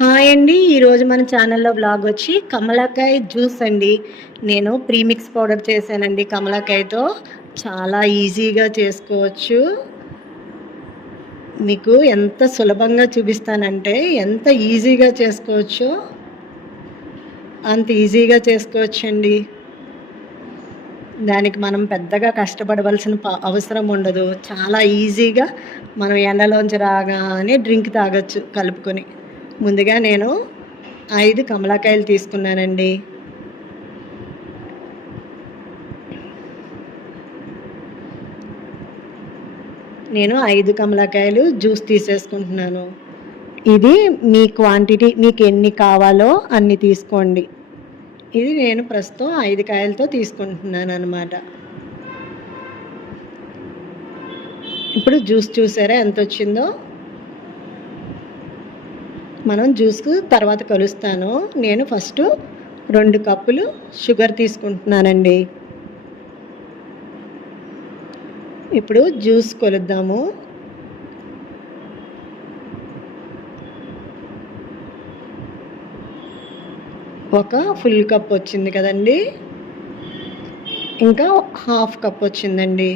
Hi అండి. ఈరోజు మన ఛానల్లో వ్లాగ్ వచ్చి కమలాకాయ జ్యూస్ అండి. నేను ప్రీమిక్స్ పౌడర్ చేశానండి కమలాకాయతో. చాలా ఈజీగా చేసుకోవచ్చు. మీకు ఎంత సులభంగా చూపిస్తానంటే ఎంత ఈజీగా చేసుకోవచ్చో అంత ఈజీగా చేసుకోవచ్చండి. దానికి మనం పెద్దగా కష్టపడవలసిన అవసరం ఉండదు. చాలా ఈజీగా మనం ఎండలోంచి రాగానే డ్రింక్ తాగొచ్చు కలుపుకొని. ముందుగా నేను 5 కమలాకాయలు తీసుకున్నానండి. నేను 5 కమలాకాయలు జ్యూస్ తీసేసుకుంటున్నాను. ఇది మీ క్వాంటిటీ మీకు ఎన్ని కావాలో అన్ని తీసుకోండి. ఇది నేను ప్రస్తుతం 5 కాయలతో తీసుకుంటున్నాను అన్నమాట. ఇప్పుడు జ్యూస్ చూసారా ఎంత వచ్చిందో. మనం జ్యూస్కు తర్వాత కలుస్తాను. నేను ఫస్ట్ 2 కప్పులు షుగర్ తీసుకుంటున్నానండి. ఇప్పుడు జ్యూస్ కొలుద్దాము. ఒక ఫుల్ కప్ వచ్చింది కదండి, ఇంకా హాఫ్ కప్ వచ్చిందండి.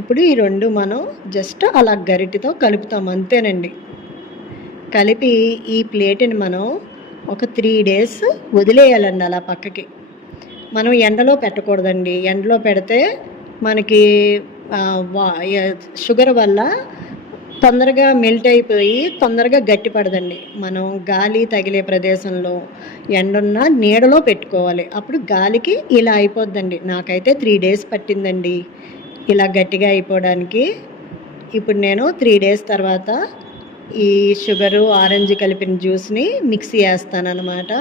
ఇప్పుడు ఈ 2 మనం జస్ట్ అలా గరిటెతో కలుపుతాం అంతేనండి. కలిపి ఈ ప్లేట్ని మనం ఒక 3 days వదిలేయాలండి అలా పక్కకి. మనం ఎండలో పెట్టకూడదండి. ఎండలో పెడితే మనకి షుగర్ వల్ల తొందరగా మెల్ట్ అయిపోయి తొందరగా గట్టి పడదండి. మనం గాలి తగిలే ప్రదేశంలో ఎండున్న నీడలో పెట్టుకోవాలి. అప్పుడు గాలికి ఇలా అయిపోద్దండి. నాకైతే 3 days పట్టిందండి ఇలా గట్టిగా అయిపోవడానికి. ఇప్పుడు నేను 3 days తర్వాత ఈ షుగరు ఆరెంజ్ కలిపిన జ్యూస్ని మిక్సీ వేస్తానన్నమాట.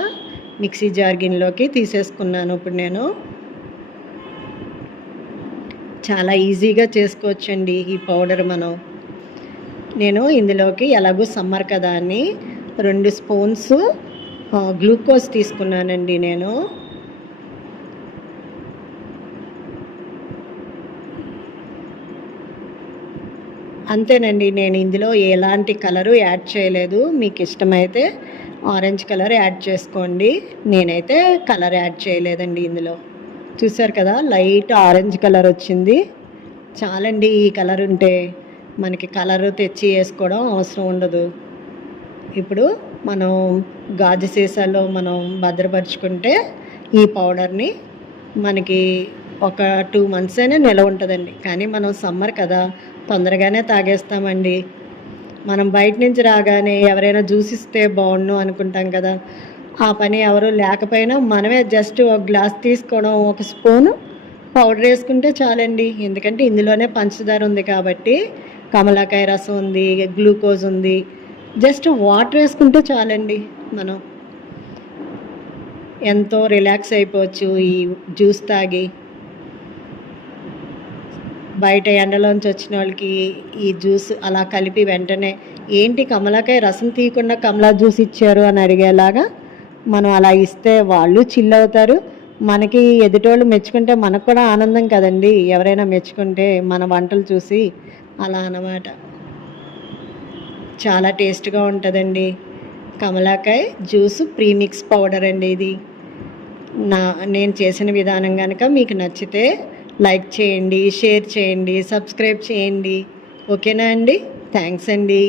మిక్సీ జార్ గిన్నెలోకి తీసేసుకున్నాను. ఇప్పుడు నేను చాలా ఈజీగా చేసుకోవచ్చండి ఈ పౌడర్ నేను ఇందులోకి ఎలాగో సమ్మర్ కదా అని 2 స్పూన్స్ గ్లూకోజ్ తీసుకున్నానండి నేను. అంతేనండి. నేను ఇందులో ఎలాంటి కలరు యాడ్ చేయలేదు. మీకు ఇష్టమైతే ఆరెంజ్ కలర్ యాడ్ చేసుకోండి. నేనైతే కలర్ యాడ్ చేయలేదండి ఇందులో. చూసారు కదా, లైట్ ఆరెంజ్ కలర్ వచ్చింది. చాలండి. ఈ కలర్ ఉంటే మనకి కలరు తెచ్చి వేసుకోవడం అవసరం ఉండదు. ఇప్పుడు మనం గాజు సీసాలో మనం భద్రపరుచుకుంటే ఈ పౌడర్ని మనకి ఒక 2 months అయినా నిలవ ఉంటుందండి. కానీ మనం సమ్మర్ కదా, తొందరగానే తాగేస్తామండి. మనం బయట నుంచి రాగానే ఎవరైనా జ్యూస్ ఇస్తే బాగుండు అనుకుంటాం కదా, ఆ పని ఎవరు లేకపోయినా మనమే జస్ట్ ఒక గ్లాస్ తీసుకోవడం, ఒక స్పూను పౌడర్ వేసుకుంటే చాలండి. ఎందుకంటే ఇందులోనే పంచదార ఉంది కాబట్టి, కమలాకాయ రసం ఉంది, గ్లూకోజ్ ఉంది. జస్ట్ వాటర్ వేసుకుంటే చాలండి. మనం ఎంతో రిలాక్స్ అయిపోవచ్చు ఈ జ్యూస్ తాగి. బయట ఎండలోంచి వచ్చిన వాళ్ళకి ఈ జ్యూస్ అలా కలిపి వెంటనే ఏంటి కమలాకాయ రసం తీయకుండా కమలా జ్యూస్ ఇచ్చారు అని అడిగేలాగా మనం అలా ఇస్తే వాళ్ళు చిల్ అవుతారు. మనకి ఎదుటోళ్ళు మెచ్చుకుంటే మనకు కూడా ఆనందం కదండి, ఎవరైనా మెచ్చుకుంటే మన వంటలు చూసి. అలా అన్నమాట. చాలా టేస్ట్గా ఉంటుందండి కమలాకాయ జ్యూస్ ప్రీమిక్స్ పౌడర్ అండి ఇది. నేను చేసిన విధానం కనుక మీకు నచ్చితే లైక్ చేయండి, షేర్ చేయండి, సబ్స్క్రైబ్ చేయండి. ఓకేనా అండి? థ్యాంక్స్ అండి.